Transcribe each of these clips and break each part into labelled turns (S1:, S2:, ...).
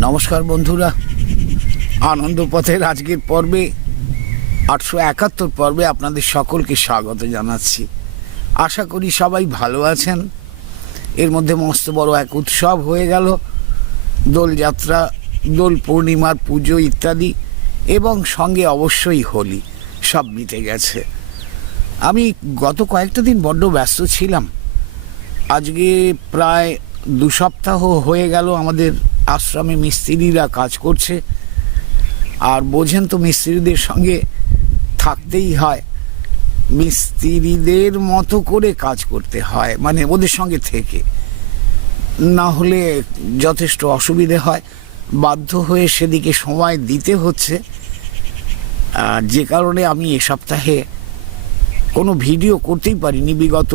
S1: নমস্কার বন্ধুরা। আনন্দ পথের আজকের পর্বে, আটশো একাত্তর পর্বে আপনাদের সকলকে স্বাগত জানাচ্ছি। আশা করি সবাই ভালো আছেন। এর মধ্যে মস্ত বড় এক উৎসব হয়ে গেল। দোলযাত্রা, দোল পূর্ণিমার পুজো ইত্যাদি এবং সঙ্গে অবশ্যই হোলি, সব মিটে গেছে। আমি গত কয়েকটা দিন বড্ড ব্যস্ত ছিলাম। আজকে প্রায় দু সপ্তাহ হয়ে গেল আমাদের আশ্রমে মিস্ত্রিরা কাজ করছে। আর বোঝেন তো মিস্ত্রিদের সঙ্গে থাকতেই হয়। মিস্ত্রিদের মতো করে কাজ করতে হয় মানে ওদের সঙ্গে থেকে। না হলে যথেষ্ট অসুবিধে হয়। বাধ্য হয়ে সেদিকে সময় দিতে হচ্ছে। যে কারণে আমি এ সপ্তাহে কোনো ভিডিও করতেই পারিনি বিগত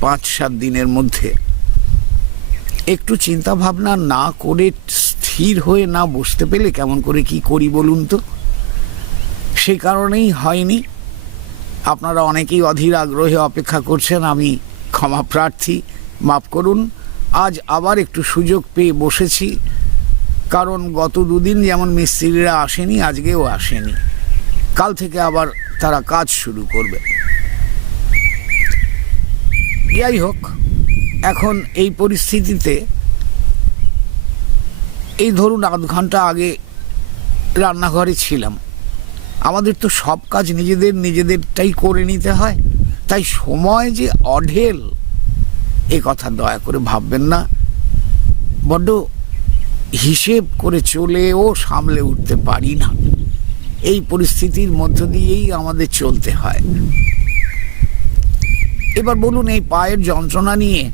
S1: পাঁচ সাত দিনের মধ্যে। একটু চিন্তা ভাবনা না করে স্থির হয়ে না বসতে পেলে কেমন করে কি করি বলুন তো? সেই কারণেই হয়নি। আপনারা অনেকেই অধীর আগ্রহে অপেক্ষা করছেন, আমি ক্ষমা প্রার্থী, মাফ করুন। আজ আবার একটু সুযোগ পেয়ে বসেছি, কারণ গত দুদিন যেমন মিস্ত্রিরা আসেনি, আজকেও আসেনি। কাল থেকে আবার তারা কাজ শুরু করবে। যাই হোক এখন এই পরিস্থিতিতে এই ধরুন আধ ঘণ্টা আগে রান্নাঘরে ছিলাম। আমাদের তো সব কাজ নিজেদের নিজেদেরটাই করে নিতে হয়। তাই সময় যে অঢেল, এ কথা দয়া করে ভাববেন না। বড্ড হিসেব করে চলেও সামলে উঠতে পারি না। এই পরিস্থিতির মধ্য দিয়েই আমাদের চলতে হয়। এবার বলুন এই পায়ের যন্ত্রণা নিয়ে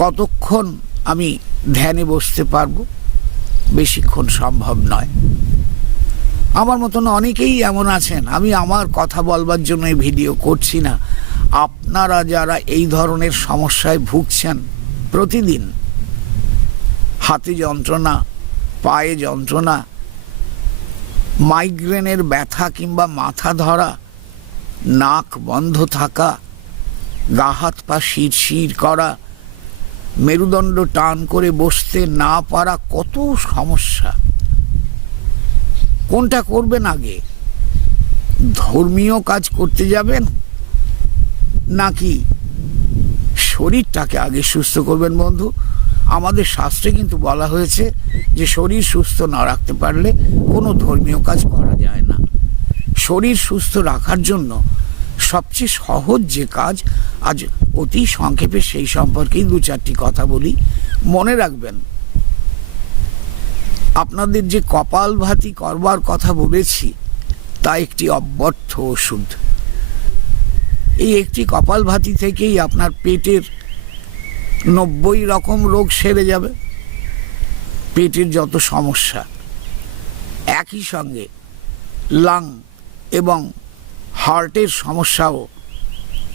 S1: কতক্ষণ আমি ধ্যানে বসতে পারব? বেশিক্ষণ সম্ভব নয়। আমার মতন অনেকেই এমন আছেন। আমি আমার কথা বলবার জন্য এই ভিডিও করছি না। আপনারা যারা এই ধরনের সমস্যায় ভুগছেন প্রতিদিন, হাতে যন্ত্রণা, পায়ে যন্ত্রণা, মাইগ্রেনের ব্যথা কিংবা মাথা ধরা, নাক বন্ধ থাকা, গা হাত পা শিরশির করা মেরুদণ্ড টান করে বসতে না পারা কত সমস্যা। কোনটা করবেন আগে? ধর্মীয় কাজ করতে যাবেন? নাকি শরীরটাকে আগে সুস্থ করবেন বন্ধু? আমাদের শাস্ত্রে কিন্তু বলা হয়েছে যে শরীর সুস্থ না রাখতে পারলে কোনো ধর্মীয় কাজ করা যায় না। শরীর সুস্থ রাখার জন্য সবচেয়ে সহজ যে কাজ, আজ অতি সংক্ষেপে সেই সম্পর্কেই দু চারটি কথা বলি। মনে রাখবেন, আপনাদের যে কপাল ভাতি করবার কথা বলেছি, তা একটি অব্যর্থ ওষুধ। এই একটি কপাল ভাতি থেকেই আপনার পেটের নব্বই রকম রোগ সেরে যাবে। পেটের যত সমস্যা, একই সঙ্গে লাং এবং হার্টের সমস্যাও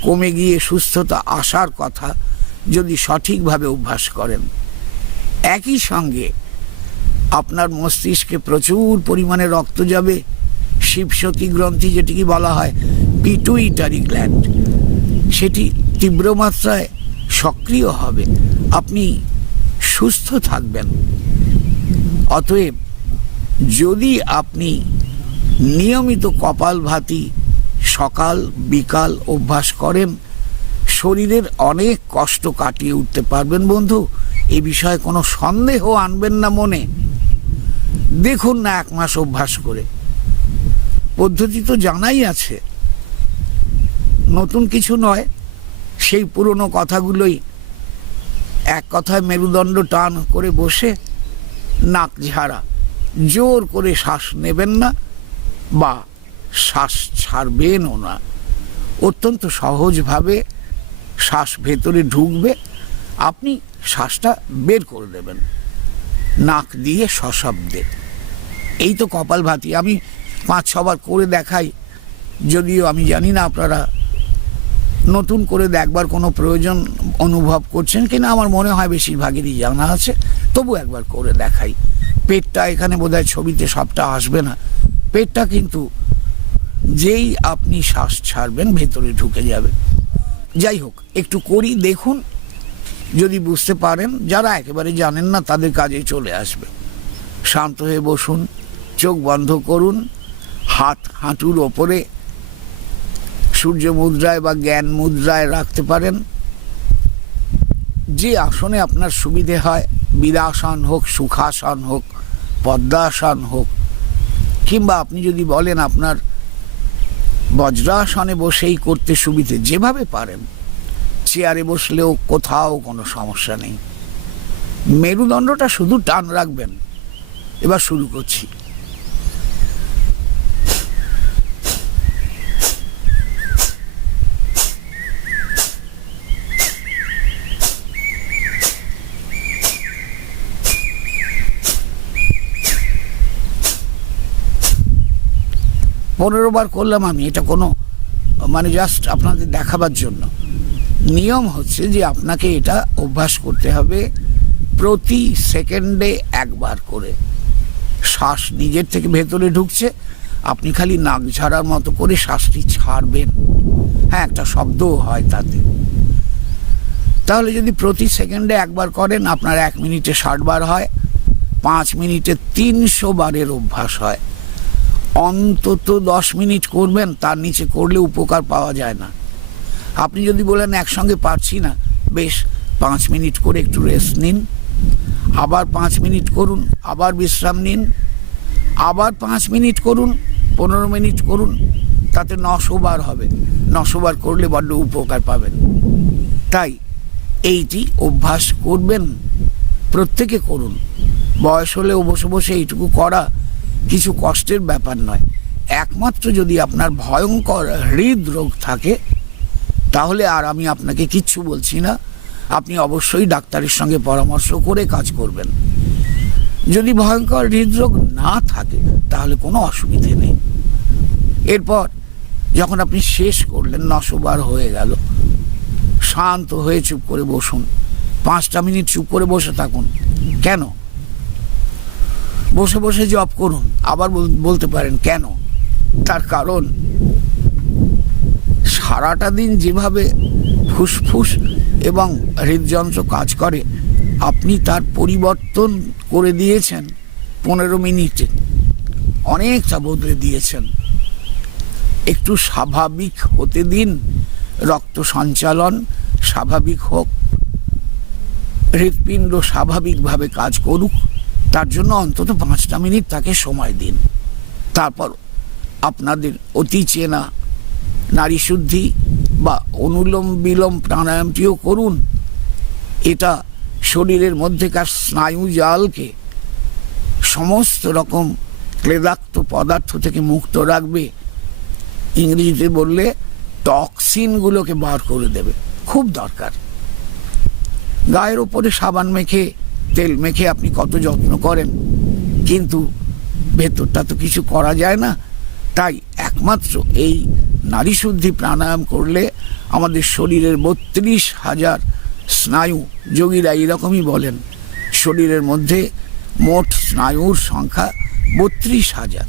S1: কমে গিয়ে সুস্থতা আসার কথা যদি সঠিকভাবে অভ্যাস করেন। একই সঙ্গে আপনার মস্তিষ্কে প্রচুর পরিমাণে রক্ত যাবে। শিবসতী গ্রন্থি যেটিকে বলা হয় পিটুইটারি গ্ল্যান্ড, সেটি তীব্র মাত্রায় সক্রিয় হবে। আপনি সুস্থ থাকবেন। অতএব যদি আপনি নিয়মিত কপাল ভাতি সকাল, বিকাল অভ্যাস করেন, শরীরের অনেক কষ্ট কাটিয়ে উঠতে পারবেন বন্ধু। এ বিষয়ে কোনো সন্দেহ আনবেন না মনে। দেখুন না এক মাস অভ্যাস করে। পদ্ধতি তো জানাই আছে। নতুন কিছু নয়, সেই পুরনো কথাগুলোই। এক কথায় মেরুদণ্ড টান করে বসে, নাক ঝাড়া। জোর করে শ্বাস নেবেন না, বা শ্বাস ছাড়বেনও না। অত্যন্ত সহজভাবে শ্বাস ভেতরে ঢুকবে। আপনি শ্বাসটা বের করে দেবেন। নাক দিয়ে সশব্দে। এই তো কপাল ভাতি, আমি পাঁচ ছবার করে দেখাই। যদিও আমি জানি না আপনারা নতুন করে দেখবার কোনো প্রয়োজন অনুভব করছেন কিনা, আমার মনে হয় বেশিরভাগেরই জানা আছে। তবু একবার করে দেখাই। পেটটা এখানে বোধহয় ছবিতে সবটা আসবে না। পেটটা কিন্তু যেই আপনি শ্বাস ছাড়বেন, ভেতরে ঢুকে যাবে। যাই হোক, একটু করি, দেখুন। যদি বুঝতে পারেন, যারা একেবারে জানেন না, তাদের কাজে চলে আসবে। শান্ত হয়ে বসুন, চোখ বন্ধ করুন, হাত হাঁটুর ওপরে সূর্য মুদ্রায় বা জ্ঞান মুদ্রায় রাখতে পারেন। যে আসনে আপনার সুবিধে হয় বিরাসন হোক, সুখাসন হোক, পদ্মাসন হোক, কিংবা আপনি যদি বলেন আপনার বজ্রাসনে বসেই করতে সুবিধে যেভাবে পারেন। চেয়ারে বসলেও কোথাও কোনো সমস্যা নেই। মেরুদণ্ডটা শুধু টান রাখবেন। এবার শুরু করছি। পনেরো বার করলাম আমি, এটা কোনো মানে জাস্ট আপনাদের দেখাবার জন্য। নিয়ম হচ্ছে যে আপনাকে এটা অভ্যাস করতে হবে প্রতি সেকেন্ডে একবার করে। শ্বাস নিজের থেকে ভেতরে ঢুকছে, আপনি খালি নাক ঝাড়ার মতো করে শ্বাসটি ছাড়বেন। হ্যাঁ একটা শব্দও হয় তাতে। তাহলে যদি প্রতি সেকেন্ডে একবার করেন, আপনার এক মিনিটে ষাট বার হয়, পাঁচ মিনিটে তিনশো বারের অভ্যাস হয়। অন্তত দশ মিনিট করবেন, তার নিচে করলে উপকার পাওয়া যায় না। আপনি যদি বলেন একসঙ্গে পারছি না, বেশ, পাঁচ মিনিট করে একটু রেস্ট নিন, আবার পাঁচ মিনিট করুন, আবার বিশ্রাম নিন, আবার পাঁচ মিনিট করুন, পনেরো মিনিট করুন, তাতে নশো বার হবে। নশো বার করলে বড্ড উপকার পাবেন। তাই এইটি অভ্যাস করবেন, প্রত্যেকে করুন। বয়স হলে বসে বসে এইটুকু করা কিছু কষ্টের ব্যাপার নয়। একমাত্র যদি আপনার ভয়ঙ্কর হৃদরোগ থাকে, তাহলে আর আমি আপনাকে কিচ্ছু বলছি না। আপনি অবশ্যই ডাক্তারের সঙ্গে পরামর্শ করে কাজ করবেন। যদি ভয়ঙ্কর হৃদরোগ না থাকে, তাহলে কোনো অসুবিধে নেই। এরপর যখন আপনি শেষ করলেন, নশোবার হয়ে গেল। শান্ত হয়ে চুপ করে বসুন। পাঁচটা মিনিট চুপ করে বসে থাকুন। কেন? বসে বসে জব করুন। আবার বল- বলতে পারেন, কেন? তার কারণ, সারাটা দিন যেভাবে ফুসফুস এবং হৃদযন্ত্র কাজ করে, আপনি তার পরিবর্তন করে দিয়েছেন পনেরো মিনিটে। অনেকটা বদলে দিয়েছেন। একটু স্বাভাবিক হতে দিন, রক্ত সঞ্চালন স্বাভাবিক হোক, হৃৎপিণ্ড স্বাভাবিকভাবে কাজ করুক। তার জন্য অন্তত পাঁচটা মিনিট তাকে সময় দিন। তারপর আপনাদের অতি চেনা নারী শুদ্ধি বা অনুলোম বিলোম প্রাণায়ামটিও করুন। এটা শরীরের মধ্যেকার স্নায়ু জালকে সমস্ত রকম ক্লেদাক্ত পদার্থ থেকে মুক্ত রাখবে। ইংরেজিতে বললে টক্সিনগুলোকে বার করে দেবে। খুব দরকার। গায়ের ওপরে সাবান মেখে তেল মেখে আপনি কত যত্ন করেন। কিন্তু ভেতরটা তো কিছু করা যায় না। তাই একমাত্র এই নারী শুদ্ধি প্রাণায়াম করলে আমাদের শরীরের বত্রিশ হাজার স্নায়ু যোগীরা এরকমই বলেন। শরীরের মধ্যে মোট স্নায়ুর সংখ্যা বত্রিশ হাজার।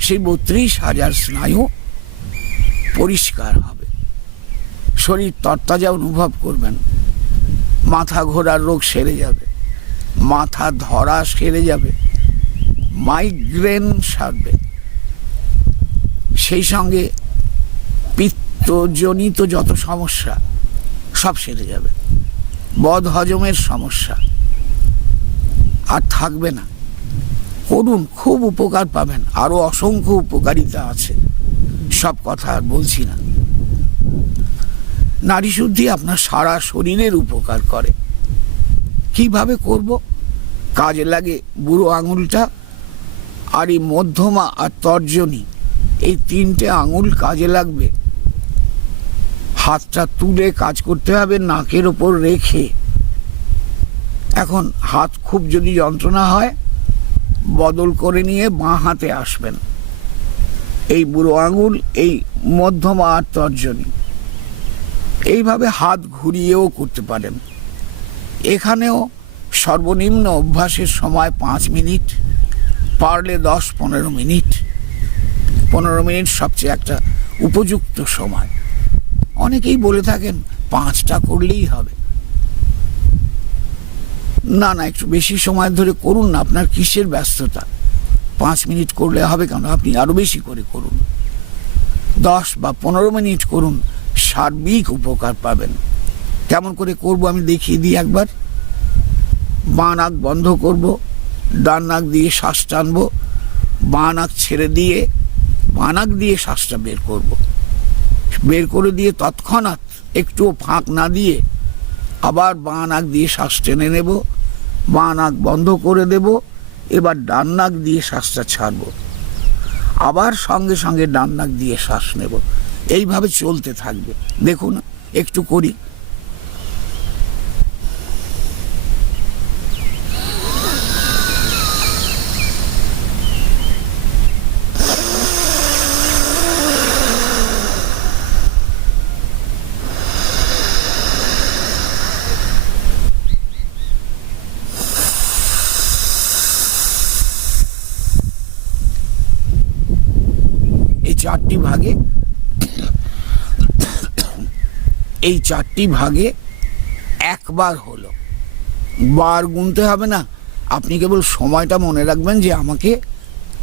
S1: সেই বত্রিশ হাজার স্নায়ু পরিষ্কার হবে। শরীর তরতাজা অনুভব করবেন। মাথা ঘোরার রোগ সেরে যাবে। মাথা ধরা সেরে যাবে মাইগ্রেন সারবে। সেই সঙ্গে পিত্তজনিত যত সমস্যা, সব সেরে যাবে। বদ হজমের সমস্যা আর থাকবে না। করুন, খুব উপকার পাবেন। আরও অসংখ্য উপকারিতা আছে। সব কথা আর বলছি না। নারী শুদ্ধি আপনার সারা শরীরের উপকার করে। কীভাবে করব? কাজে লাগে বুড়ো আঙুলটা আর এই মধ্যমা আর তর্জনী, এই তিনটে আঙুল কাজে লাগবে। হাতটা তুলে কাজ করতে হবে, নাকের ওপর রেখে। এখন হাত খুব যদি যন্ত্রণা হয়, বদল করে নিয়ে বাঁ হাতে আসবেন। এই বুড়ো আঙুল, এই মধ্যমা আর তর্জনী। এইভাবে হাত ঘুরিয়েও করতে পারেন। এখানেও সর্বনিম্ন অভ্যাসের সময় পাঁচ মিনিট, পারলে দশ, পনেরো মিনিট। পনেরো মিনিট সবচেয়ে একটা উপযুক্ত সময়। অনেকেই বলে থাকেন, পাঁচটা করলেই হবে। না না, একটু বেশি সময় ধরে করুন না, আপনার কিসের ব্যস্ততা? পাঁচ মিনিট করলে হবে কেন? আপনি আরও বেশি করে করুন। দশ বা পনেরো মিনিট করুন, সার্বিক উপকার পাবেন। কেমন করে করব আমি দেখিয়ে দিই একবার। বাঁ নাক বন্ধ করব, ডান নাক দিয়ে শ্বাস টানব, বাঁ নাক ছেড়ে দিয়ে, বাঁ নাক দিয়ে শ্বাসটা বের করব। বের করে দিয়ে তৎক্ষণাৎ একটুও ফাঁক না দিয়ে আবার বাঁ নাক দিয়ে শ্বাস টেনে নেব, বাঁ নাক বন্ধ করে দেব, এবার ডান নাক দিয়ে শ্বাসটা ছাড়বো। আবার সঙ্গে সঙ্গে ডান নাক দিয়ে শ্বাস নেব। এইভাবে চলতে থাকবে। দেখুন, একটু করি এই চারটি ভাগে, এই চারটি ভাগে একবার হলো। বার গুনতে হবে না। আপনি কেবল সময়টা মনে রাখবেন যে আমাকে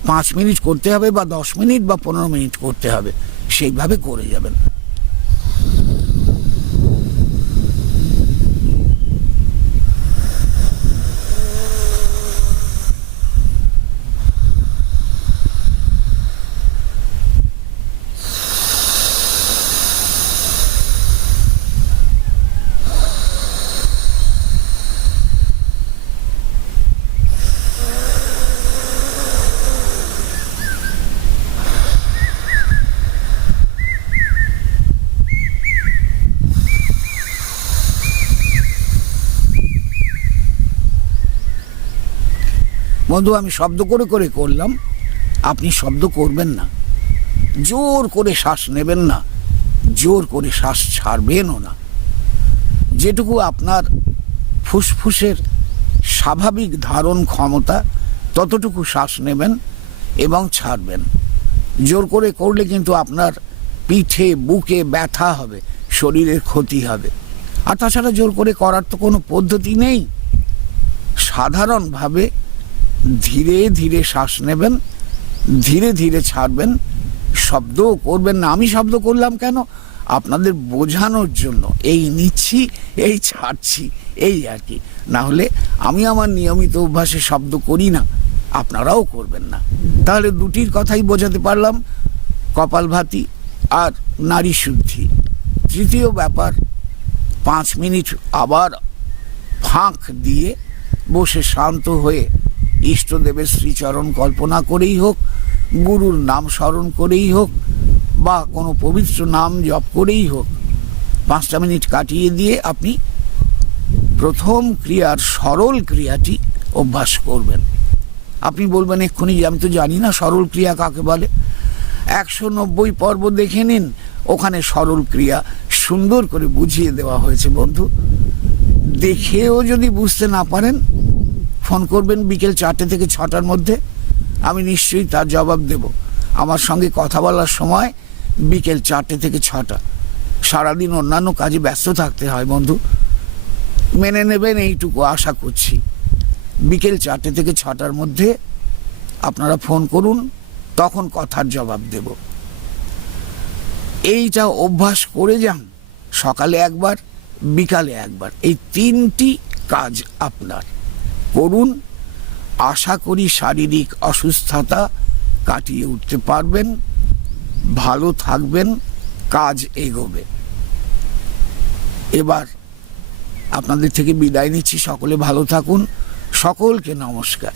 S1: পাঁচ মিনিট করতে হবে বা দশ মিনিট বা পনেরো মিনিট করতে হবে। সেইভাবে করে যাবেন। বন্ধু আমি শব্দ করে করে করলাম, আপনি শব্দ করবেন না। জোর করে শ্বাস নেবেন না, জোর করে শ্বাস ছাড়বেনও না। যেটুকু আপনার ফুসফুসের স্বাভাবিক ধারণ ক্ষমতা, ততটুকু শ্বাস নেবেন এবং ছাড়বেন। জোর করে করলে কিন্তু আপনার পিঠে, বুকে ব্যথা হবে, শরীরের ক্ষতি হবে। আর তাছাড়া জোর করে করার তো কোনো পদ্ধতি নেই। সাধারণভাবে ধীরে ধীরে শ্বাস নেবেন, ধীরে ধীরে ছাড়বেন, শব্দও করবেন না। আমি শব্দ করলাম কেন? আপনাদের বোঝানোর জন্য। এই নিচ্ছি, এই ছাড়ছি, এই আর কি। না হলে আমি আমার নিয়মিত অভ্যাসে শব্দ করি না, আপনারাও করবেন না। তাহলে দুটির কথাই বোঝাতে পারলাম। কপালভাতি আর নারী শুদ্ধি। তৃতীয় ব্যাপার, পাঁচ মিনিট আবার ফাঁক দিয়ে বসে শান্ত হয়ে ইষ্টদেবের শ্রীচরণ কল্পনা করেই হোক, গুরুর নাম স্মরণ করেই হোক, বা কোনো পবিত্র নাম জপ করেই হোক, পাঁচটা মিনিট কাটিয়ে দিয়ে আপনি প্রথম ক্রিয়ার সরল ক্রিয়াটি অভ্যাস করবেন। আপনি বলবেন, এক্ষুনি যে আমি তো জানি না সরল ক্রিয়া কাকে বলে। একশো নব্বই পর্ব দেখে নিন, ওখানে সরল ক্রিয়া সুন্দর করে বুঝিয়ে দেওয়া হয়েছে, বন্ধু। দেখেও যদি বুঝতে না পারেন ফোন করবেন বিকেল চারটে থেকে ছটার মধ্যে, আমি নিশ্চয়ই তার জবাব দেব। আমার সঙ্গে কথা বলার সময় বিকেল চারটে থেকে ছটা। সারাদিন অন্যান্য কাজে ব্যস্ত থাকতে হয় বন্ধু। মেনে নেবেন, এইটুকু আশা করছি। বিকেল চারটে থেকে ছটার মধ্যে আপনারা ফোন করুন, তখন কথার জবাব দেব। এইটা অভ্যাস করে যান, সকালে একবার, বিকালে একবার। এই তিনটি কাজ আপনার। করুন আশা করি শারীরিক অসুস্থতা কাটিয়ে উঠতে পারবেন, ভালো থাকবেন, কাজ এগোবে। এবার আপনাদের থেকে বিদায় নিচ্ছি, সকলে ভালো থাকুন, সকলকে নমস্কার।